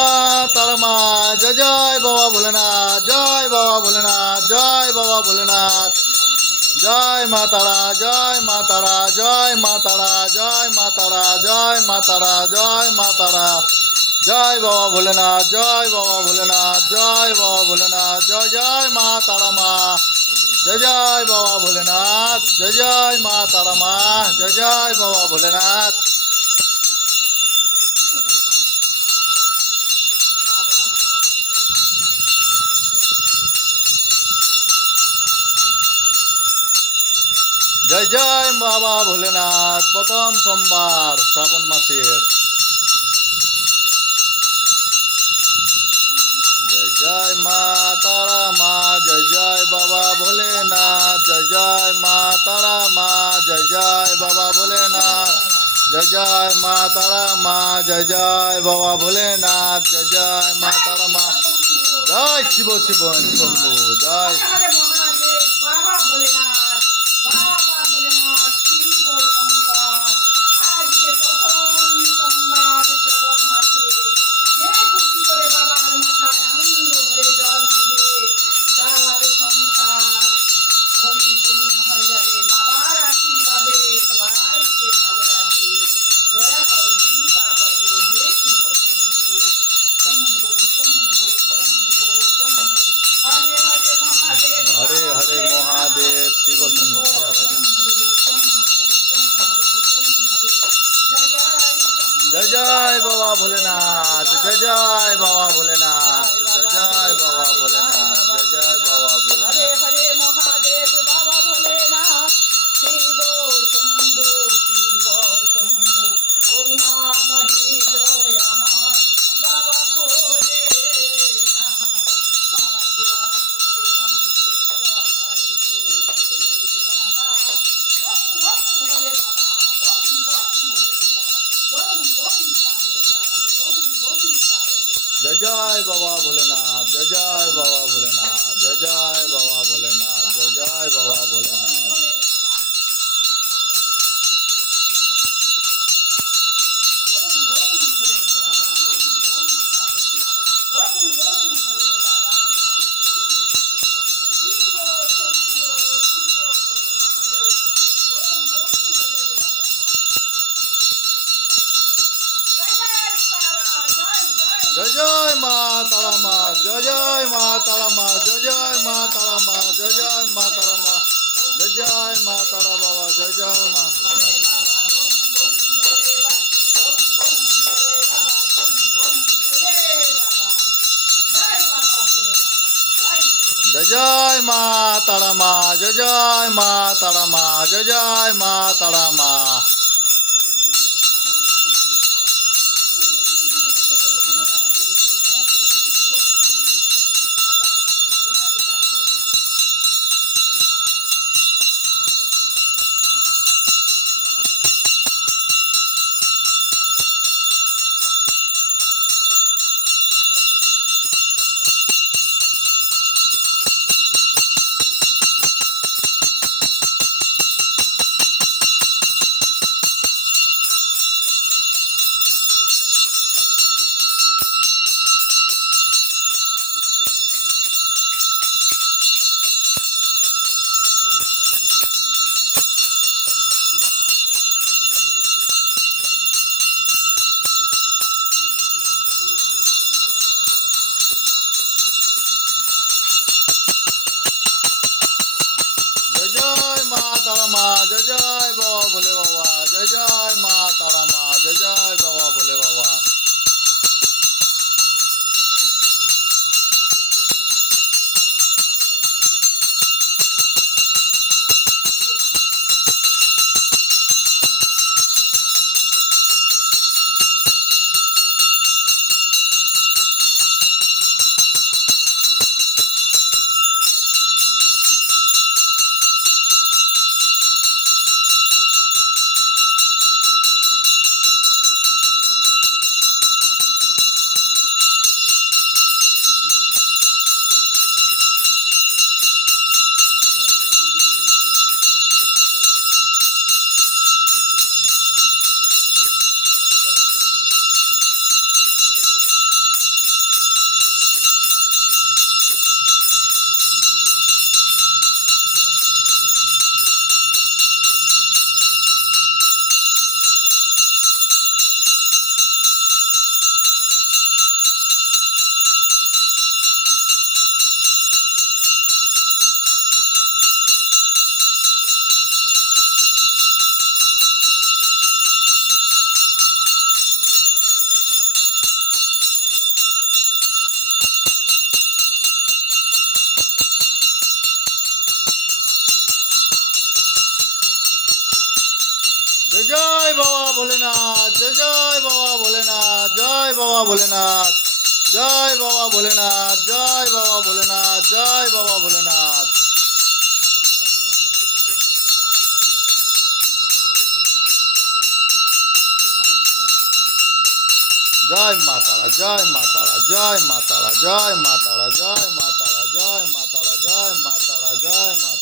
মা তারা মা, জয় জয় বাবা ভোলেনাথ, জয় বাবা ভোলেনাথ, জয় বাবা ভোলেনাথ, জয় মা তারা, জয় মা তারা, জয় মা তারা, জয় মা তারা, জয় মা তারা, জয় মা তারা, জয় বাবা ভোলেনাথ, জয় বাবা ভোলেনাথ, জয় বাবা ভোলেনাথ, জয় জয় মা তারা মা, জয় জয় বাবা ভোলেনাথ, জয় জয় মা তারা মা, জয় জয় বাবা ভোলেনাথ। জয় জয় বাবা ভোলেনাথ। প্রথম সোমবার শ্রাবণ মাসের। জয় জয় মা তারা মা, জয় জয় বাবা ভোলেনাথ, জয় জয় মা তারা মা, জয় জয় বাবা ভোলেনাথ, জয় জয় মা তারা মা, জয় জয় বাবা ভোলেনাথ, জয় জয় মা তারা মা, জয় শিব শিব শম্ভু, জয় হরে হরে মহাদেব শিব শম্ভু। জয় জয় বাবা ভোলেনাথ, জয় জয় বাবা ভোলেনাথ, জয় জয় বাবা ভোলেনাথ, জয় জয় বাবা ভোলেনাথ। হরে হরে মহাদেব বাবা ভোলেনাথ, শিব শম্ভু শিব শম্ভু, করুণাময়ী দয়াময় বাবা ভোলেনাথ, বাবা জল পুজে সন্তুষ্ট হয় গো ভোলে বাবা, বম বম ভোলে বাবা, বম বম ভোলে বাবা, বম বম সারনাথ, বম বম সারনাথ। জয় জয় বাবা ভোলেনাথ, জয় জয় বাবা ভোলেনাথ, জয় জয় বাবা ভোলেনাথ, জয় জয় বাবা ভোলেনাথ। জয় জয় মা তারা মা, জয় জয় মা তারা মা, জয় জয় মা তারা মা, জয় জয় মা তারা মা, জয় জয় মা তারা বাবা, জয় জয় মা। জয় জয় মা তারা মা, জয় জয় মা তারা মা, জয় জয় মা তারা মা। জয় বাবা ভোলেনাথ জয় জয় বাবা ভোলেনাথ জয় বাবা ভোলেনাথ জয় বাবা ভোলেনাথ জয় বাবা ভোলেনাথ জয় বাবা ভোলেনাথ জয় মা তারা জয় মা তারা জয় মা তারা জয় মা তারা জয় মা তারা জয় মা তারা জয় মা তারা জয় মা